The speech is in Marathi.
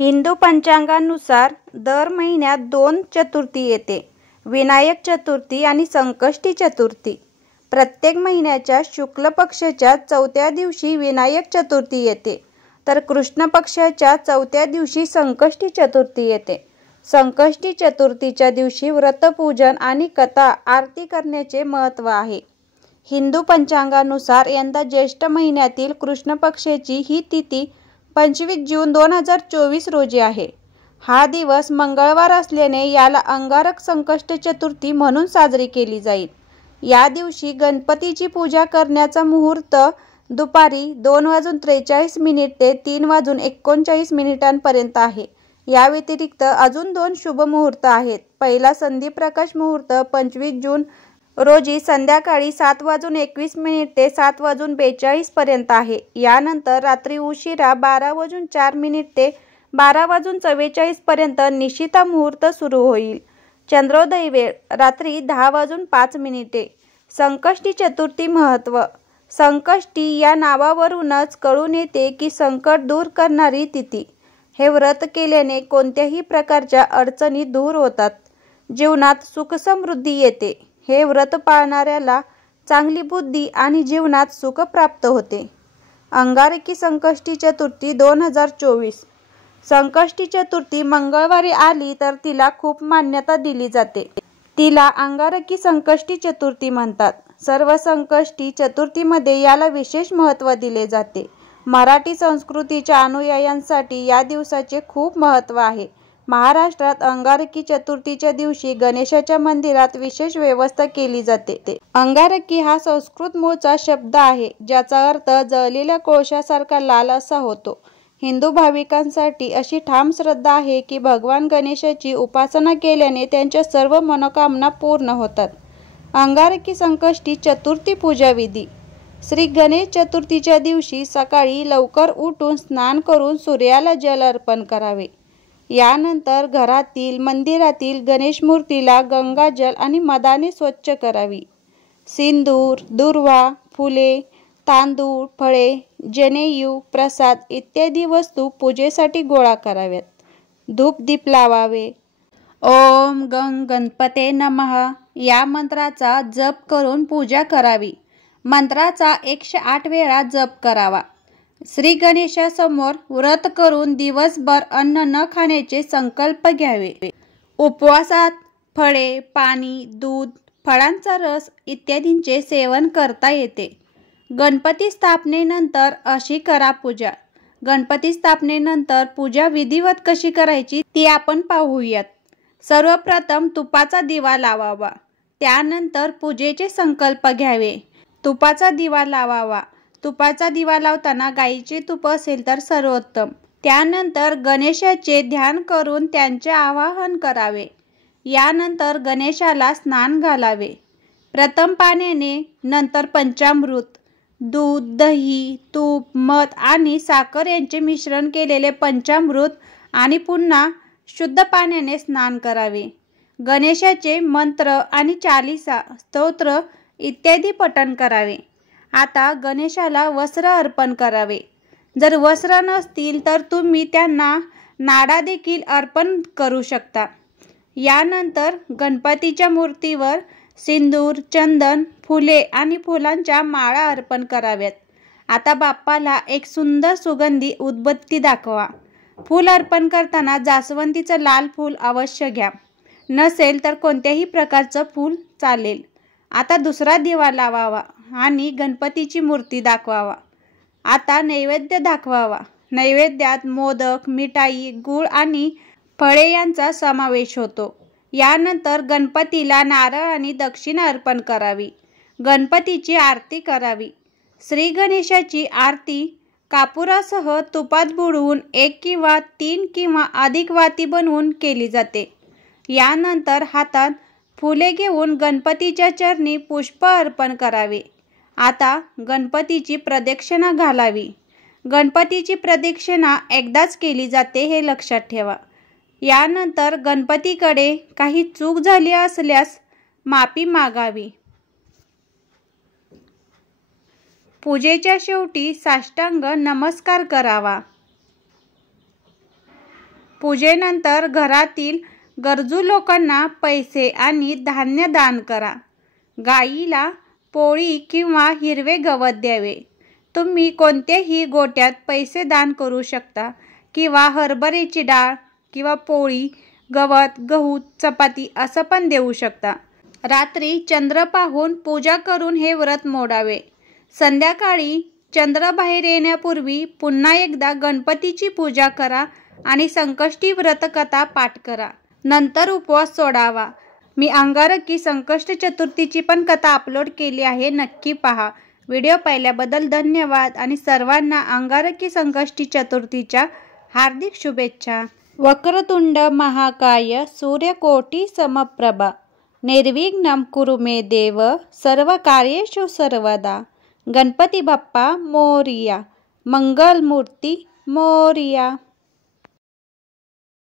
हिंदू पंचांगानुसार दर महिन्यात 2 चतुर्थी येते, विनायक चतुर्थी आणि संकष्टी चतुर्थी. प्रत्येक महिन्याच्या शुक्ल पक्षाच्या 4थ्या दिवशी विनायक चतुर्थी येते, तर कृष्ण पक्षाच्या 4थ्या दिवशी संकष्टी चतुर्थी येते. संकष्टी चतुर्थीच्या दिवशी व्रतपूजन आणि कथा आरती करण्याचे महत्त्व आहे. हिंदू पंचांगानुसार यंदा ज्येष्ठ महिन्यातील कृष्ण पक्षाची ही तिथी 25 जून 2024 रोजी आहे. हा दिवस मंगळवार असल्याने याला अंगारक संकष्ट चतुर्थी म्हणून साजरी केली जाईल. या दिवशी गणपतीची पूजा करण्याचा मुहूर्त दुपारी 2:43 ते 3:39 पर्यंत आहे. या व्यतिरिक्त अजून 2 शुभ मुहूर्त आहेत. पहिला संधिप्रकाश मुहूर्त 25 जून रोजी संध्याकाळी 7:21 ते 7:42 पर्यंत आहे. यानंतर रात्री उशिरा 12:04 ते 12:44 पर्यंत निशिता मुहूर्त सुरू होईल. चंद्रोदय वेळ रात्री 10:05. संकष्टी चतुर्थी महत्त्व. संकष्टी या नावावरूनच कळून येते की संकट दूर करणारी तिथी. हे व्रत केल्याने कोणत्याही प्रकारच्या अडचणी दूर होतात, जीवनात सुखसमृद्धी येते. हे व्रत पाळणाऱ्याला चांगली बुद्धी आणि जीवनात सुख प्राप्त होते. अंगारकी संकष्टी चतुर्थी 2024. संकष्टी चतुर्थी मंगळवारी आली तर तिला खूप मान्यता दिली जाते. तिला अंगारकी संकष्टी चतुर्थी म्हणतात. सर्व संकष्टी चतुर्थीमध्ये याला विशेष महत्त्व दिले जाते. मराठी संस्कृतीच्या अनुयायांसाठी या दिवसाचे खूप महत्त्व आहे. महाराष्ट्रात अंगारकी चतुर्थीच्या दिवशी गणेशाच्या मंदिरात विशेष व्यवस्था केली जाते. अंगारकी हा संस्कृत मूळचा शब्द आहे, ज्याचा अर्थ जळलेल्या कोळशासारखा लाल असा होतो. हिंदू भाविकांसाठी अशी ठाम श्रद्धा आहे की भगवान गणेशाची उपासना केल्याने त्यांच्या सर्व मनोकामना पूर्ण होतात. अंगारकी संकष्टी चतुर्थी पूजा विधी. श्री गणेश चतुर्थीच्या दिवशी सकाळी लवकर उठून स्नान करून सूर्याला जल अर्पण करावे. यानंतर घरातील, मंदिरातील गणेश मूर्तीला गंगाजल आणि मधाने स्वच्छ करावी. सिंदूर, दुर्वा, फुले, तांदूळ, फळे, जनेयू, प्रसाद इत्यादी वस्तू पूजेसाठी गोळा कराव्यात. धूपदीप लावावे. ओम गं गणपते नमः या मंत्राचा जप करून पूजा करावी. मंत्राचा 108 वेळा जप करावा. श्री गणेशासमोर व्रत करून दिवसभर अन्न न खाण्याचे संकल्प घ्यावे. उपवासात फळे, पाणी, दूध, फळांचा रस इत्यादींचे सेवन करता येते. गणपती स्थापनेनंतर अशी करा पूजा. गणपती स्थापनेनंतर पूजा विधिवत कशी करायची ती आपण पाहूयात. सर्वप्रथम तुपाचा दिवा लावावा. त्यानंतर पूजेचे संकल्प घ्यावे. तुपाचा दिवा लावावा. तुपाचा दिवा लावताना गाईचे तूप असेल तर सर्वोत्तम. त्यानंतर गणेशाचे ध्यान करून त्यांचे आवाहन करावे. यानंतर गणेशाला स्नान घालावे. प्रथम पाण्याने, नंतर पंचामृत, दूध, दही, तूप, मध आणि साखर यांचे मिश्रण केलेले पंचामृत आणि पुन्हा शुद्ध पाण्याने स्नान करावे. गणेशाचे मंत्र आणि चालीसा, स्तोत्र इत्यादी पठण करावे. आता गणेशाला वस्त्र अर्पण करावे. जर वस्त्र नसतील तर तुम्ही त्यांना नाडा देखील अर्पण करू शकता. यानंतर गणपतीच्या मूर्तीवर सिंदूर, चंदन, फुले आणि फुलांच्या माळा अर्पण कराव्यात. आता बाप्पाला एक सुंदर सुगंधी उदबत्ती दाखवा. फूल अर्पण करताना जास्वंदीचं लाल फूल अवश्य घ्या. नसेल तर कोणत्याही प्रकारचं फूल चालेल. आता दुसरा दिवा लावावा आणि गणपतीची मूर्ती दाखवावा. आता नैवेद्य दाखवावा. नैवेद्यात मोदक, मिठाई, गूळ आणि फळे यांचा समावेश होतो. यानंतर गणपतीला नारळ आणि दक्षिणा अर्पण करावी. गणपतीची आरती करावी. श्री गणेशाची आरती कापुरासह तुपात बुडवून 1 किंवा 3 किंवा अधिक वाती बनवून केली जाते. यानंतर हातात फुले घेऊन गणपतीच्या चरणी पुष्प अर्पण करावे. आता गणपतीची प्रदक्षिणा घालावी. गणपतीची प्रदक्षिणा एकदाच केली जाते हे लक्षात ठेवा. यानंतर गणपतीकडे काही चूक झाली असल्यास माफी मागावी. पूजेच्या शेवटी साष्टांग नमस्कार करावा. पूजेनंतर घरातील गरजू लोकांना पैसे आणि धान्य दान करा. गाईला पोळी किंवा हिरवे गवत द्यावे. तुम्ही कोणत्याही गोट्यात पैसे दान करू शकता किंवा हरभऱ्याची डाळ किंवा पोळी, गवत, गहू, चपाती असं पण देऊ शकता. रात्री चंद्र पाहून पूजा करून हे व्रत मोडावे. संध्याकाळी चंद्र बाहेर येण्यापूर्वी पुन्हा एकदा गणपतीची पूजा करा आणि संकष्टी व्रतकथा पाठ करा. नंतर उपवास सोडावा. मी अंगारकी संकष्ट चतुर्थीची पण कथा अपलोड केली आहे, नक्की पहा. व्हिडिओ पाहिल्याबद्दल धन्यवाद आणि सर्वांना अंगारकी संकष्टी चतुर्थीच्या हार्दिक शुभेच्छा. वक्रतुंड महाकाय सूर्यकोटी समप्रभा निर्विघ्नं कुरु मे देव सर्वकार्येषु सर्वदा. गणपती बाप्पा मोरया. मंगलमूर्ती मोरया.